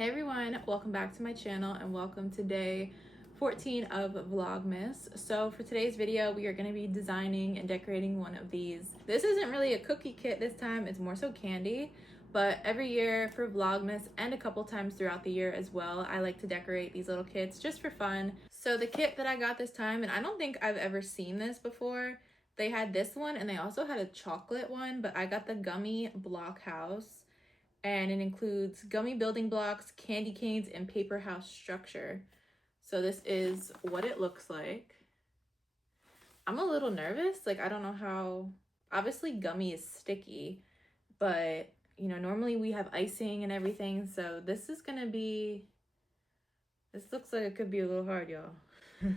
Hey everyone, welcome back to my channel and welcome to day 14 of vlogmas. So for today's video we are going to be designing and decorating one of these. This isn't really a cookie kit this time, it's more so candy, but every year for vlogmas and a couple times throughout the year as well, I like to decorate these little kits just for fun. So the kit that I got this time, and I don't think I've ever seen this before, they had this one and they also had a chocolate one, but I got the gummy block house. And it includes gummy building blocks, candy canes, and paper house structure. So this is what it looks like. I'm a little nervous. Like, I don't know how, obviously gummy is sticky, but you know, normally we have icing and everything. So this is gonna be, this looks like it could be a little hard, y'all.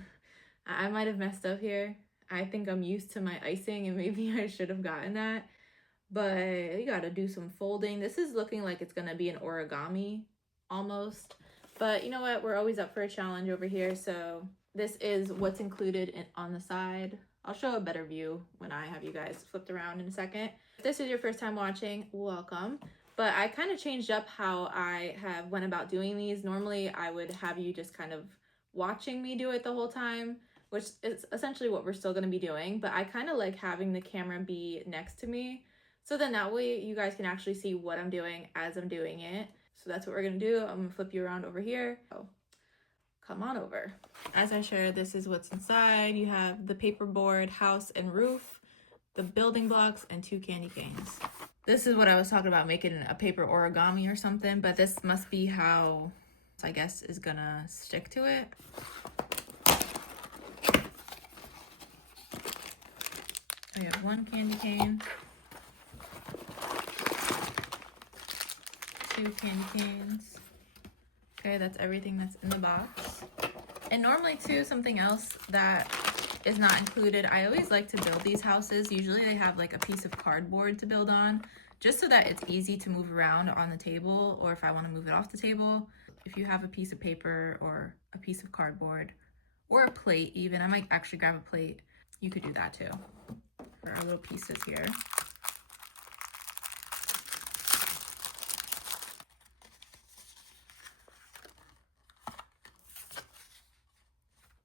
I might have messed up here. I think I'm used to my icing and maybe I should have gotten that. But you gotta do some folding. This is looking like it's gonna be an origami almost, but you know what, we're always up for a challenge over here. So this is what's included on the side. I'll show a better view when I have you guys flipped around in a second. If this is your first time watching, welcome. But I kind of changed up how I have went about doing these. Normally I would have you just kind of watching me do it the whole time, which is essentially what we're still gonna be doing, but I kind of like having the camera be next to me. So then that way you guys can actually see what I'm doing as I'm doing it. So that's what we're gonna do. I'm gonna flip you around over here. So come on over. As I shared, this is what's inside. You have the paperboard, house and roof, the building blocks, and 2 candy canes. This is what I was talking about, making a paper origami or something, but this must be how, I guess, is gonna stick to it. We have 1 candy cane. 2 candy canes. Okay, that's everything that's in the box. And normally too, something else that is not included, I always like to build these houses. Usually they have like a piece of cardboard to build on, just so that it's easy to move around on the table, or if I want to move it off the table. If you have a piece of paper or a piece of cardboard or a plate even, I might actually grab a plate, you could do that too for our little pieces here.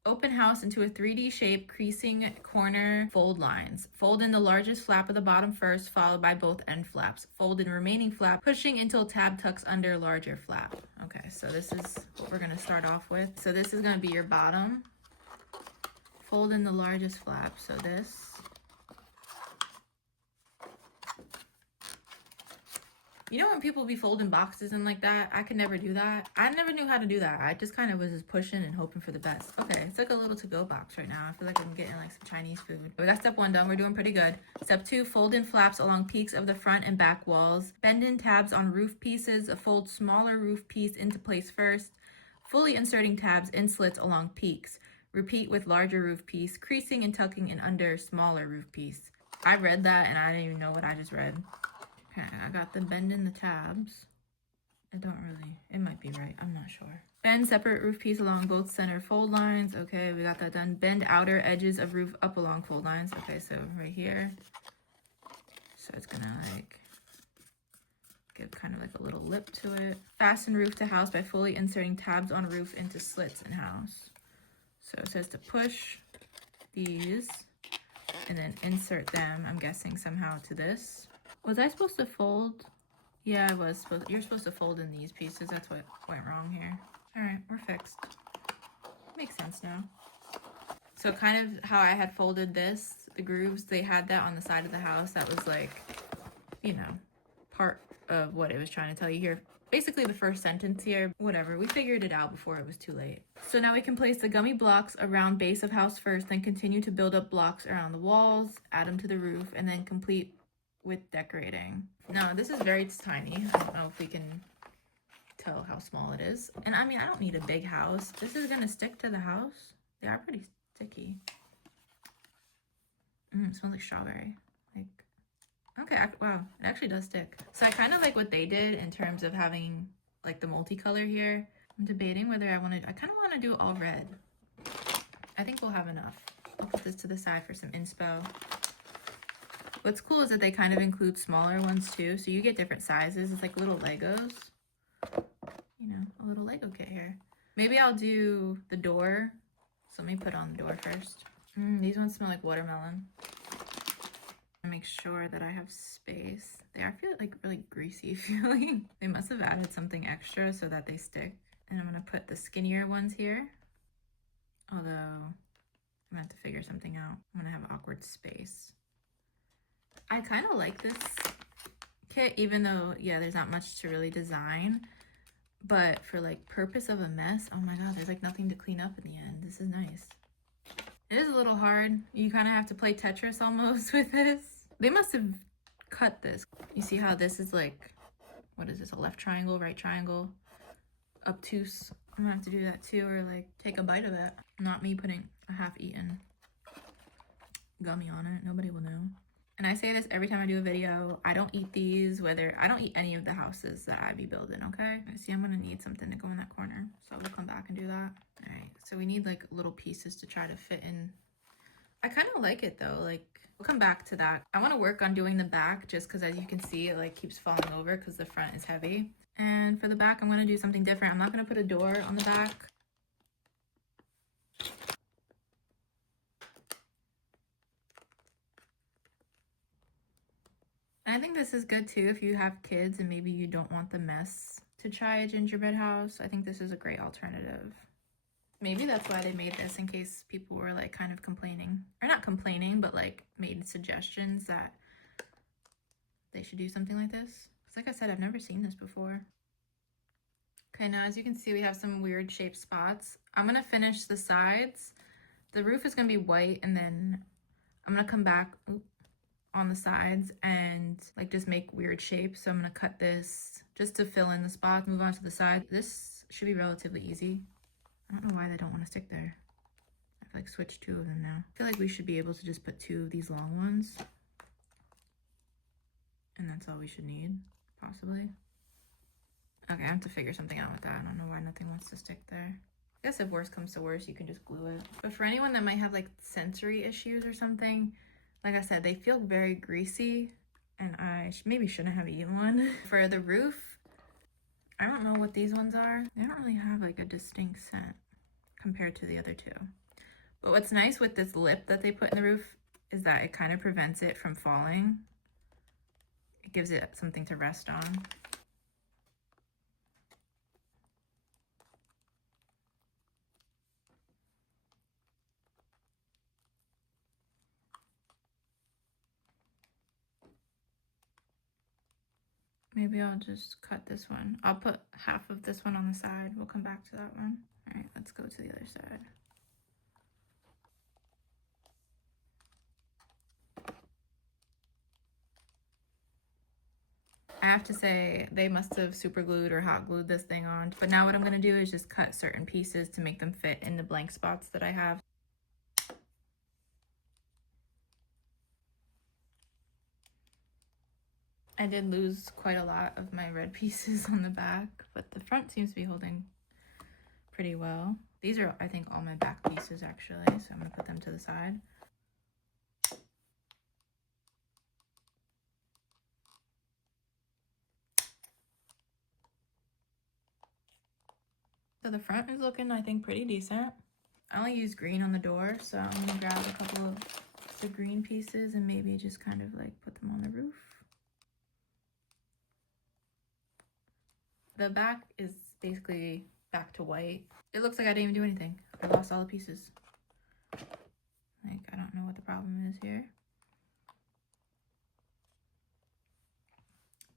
Open house into a 3D shape, creasing corner fold lines. Fold in the largest flap of the bottom first, followed by both end flaps. Fold in remaining flap, pushing until tab tucks under larger flap. Okay, so this is what we're gonna start off with. So this is gonna be your bottom. Fold in the largest flap, so this. You know when people be folding boxes and like that? I could never do that. I never knew how to do that. I just kind of was just pushing and hoping for the best. Okay, it's like a little to-go box right now. I feel like I'm getting like some Chinese food. We got step 1 done. We're doing pretty good. Step 2, fold in flaps along peaks of the front and back walls. Bend in tabs on roof pieces. Fold smaller roof piece into place first, fully inserting tabs in slits along peaks. Repeat with larger roof piece, creasing and tucking in under smaller roof piece. I read that and I didn't even know what I just read. Okay, I got them bending the tabs. It might be right, I'm not sure. Bend separate roof piece along both center fold lines. Okay, we got that done. Bend outer edges of roof up along fold lines. Okay, so right here. So it's gonna like give kind of like a little lip to it. Fasten roof to house by fully inserting tabs on roof into slits in house. So it says to push these and then insert them, I'm guessing somehow to this. Was I supposed to fold? Yeah, I was. You're supposed to fold in these pieces. That's what went wrong here. All right, we're fixed. Makes sense now. So kind of how I had folded this, the grooves, they had that on the side of the house. That was like, you know, part of what it was trying to tell you here. Basically the first sentence here, whatever. We figured it out before it was too late. So now we can place the gummy blocks around base of house first, then continue to build up blocks around the walls, add them to the roof, and then complete with decorating. Now this is very tiny. I don't know if we can tell how small it is. And I mean, I don't need a big house. This is gonna stick to the house. They are pretty sticky. It smells like strawberry. Like, okay, wow, it actually does stick. So I kind of like what they did in terms of having like the multicolor here. I'm debating whether I kind of want to do it all red. I think we'll have enough. I'll put this to the side for some inspo. What's cool is that they kind of include smaller ones too, so you get different sizes. It's like little Legos, you know. little Lego kit here. Maybe I'll do the door. So let me put on the door first. These ones smell like watermelon. Make sure that I have space. They are feel like really greasy feeling. They must have added something extra so that they stick. And I'm gonna put the skinnier ones here. Although I'm gonna have to figure something out. I'm gonna have awkward space. I kind of like this kit, even though, yeah, there's not much to really design. But for like purpose of a mess, oh my god, there's like nothing to clean up in the end. This is nice. It is a little hard. You kind of have to play Tetris almost with this. They must have cut this. You see how this is like, what is this, a left triangle, right triangle, obtuse. I'm gonna have to do that too, or like take a bite of it. Not me putting a half-eaten gummy on it. Nobody will know. And I say this every time I do a video. I don't eat these, I don't eat any of the houses that I be building, okay? I see I'm gonna need something to go in that corner, so we'll come back and do that. All right, so we need like little pieces to try to fit in. I kind of like it though, like we'll come back to that. I want to work on doing the back just because as you can see, it like keeps falling over because the front is heavy. And for the back, I'm gonna do something different. I'm not gonna put a door on the back. And I think this is good too if you have kids and maybe you don't want the mess to try a gingerbread house. I think this is a great alternative. Maybe that's why they made this, in case people were like kind of complaining, or not complaining, but like made suggestions that they should do something like this. Because like I said, I've never seen this before. Okay, now as you can see, we have some weird shaped spots. I'm gonna finish the sides. The roof is gonna be white, and then I'm gonna come back on the sides and like just make weird shapes. So I'm gonna cut this just to fill in the spots, move on to the side. This should be relatively easy. I don't know why they don't want to stick there. I've like switched two of them now. I feel like we should be able to just put two of these long ones. And that's all we should need, possibly. Okay, I have to figure something out with that. I don't know why nothing wants to stick there. I guess if worse comes to worse, you can just glue it. But for anyone that might have like sensory issues or something, like I said, they feel very greasy, and I maybe shouldn't have eaten one. For the roof, I don't know what these ones are. They don't really have like a distinct scent compared to the other two. But what's nice with this lip that they put in the roof is that it kind of prevents it from falling. It gives it something to rest on. Maybe I'll just cut this one. I'll put half of this one on the side. We'll come back to that one. All right, let's go to the other side. I have to say, they must have super glued or hot glued this thing on. But now what I'm gonna do is just cut certain pieces to make them fit in the blank spots that I have. I did lose quite a lot of my red pieces on the back, but the front seems to be holding pretty well. These are, I think, all my back pieces actually, so I'm gonna put them to the side. So the front is looking, I think, pretty decent. I only use green on the door, so I'm gonna grab a couple of the green pieces and maybe just kind of like put them on the roof. The back is basically back to white. It looks like I didn't even do anything. I lost all the pieces. Like, I don't know what the problem is here.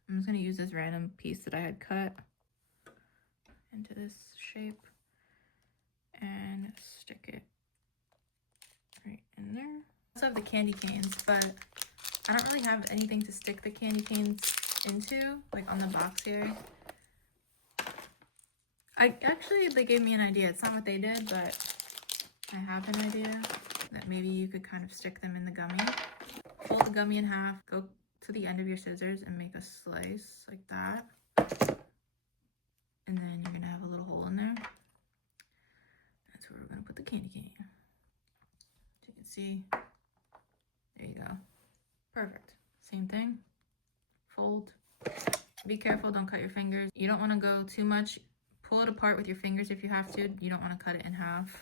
I'm just gonna use this random piece that I had cut into this shape and stick it right in there. I also have the candy canes, but I don't really have anything to stick the candy canes into, like on the box here. They gave me an idea. It's not what they did, but I have an idea that maybe you could kind of stick them in the gummy. Fold the gummy in half, go to the end of your scissors and make a slice like that. And then you're gonna have a little hole in there. That's where we're gonna put the candy cane. As you can see, there you go. Perfect. Same thing. Fold. Be careful, don't cut your fingers. You don't wanna go too much pull it apart with your fingers if you have to. You don't want to cut it in half.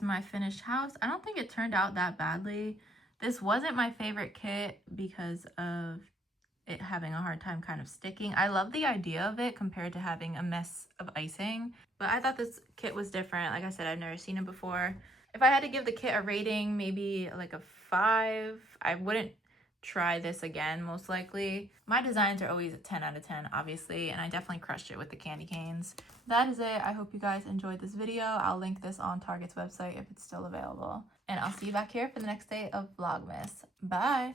My finished house. I don't think it turned out that badly. This wasn't my favorite kit because of it having a hard time kind of sticking. I love the idea of it compared to having a mess of icing, but I thought this kit was different. Like I said, I've never seen it before. If I had to give the kit a rating, maybe like a 5. I wouldn't try this again, most likely. My designs are always a 10 out of 10, obviously, and I definitely crushed it with the candy canes. That is it. I hope you guys enjoyed this video. I'll link this on Target's website if it's still available. And I'll see you back here for the next day of Vlogmas. Bye!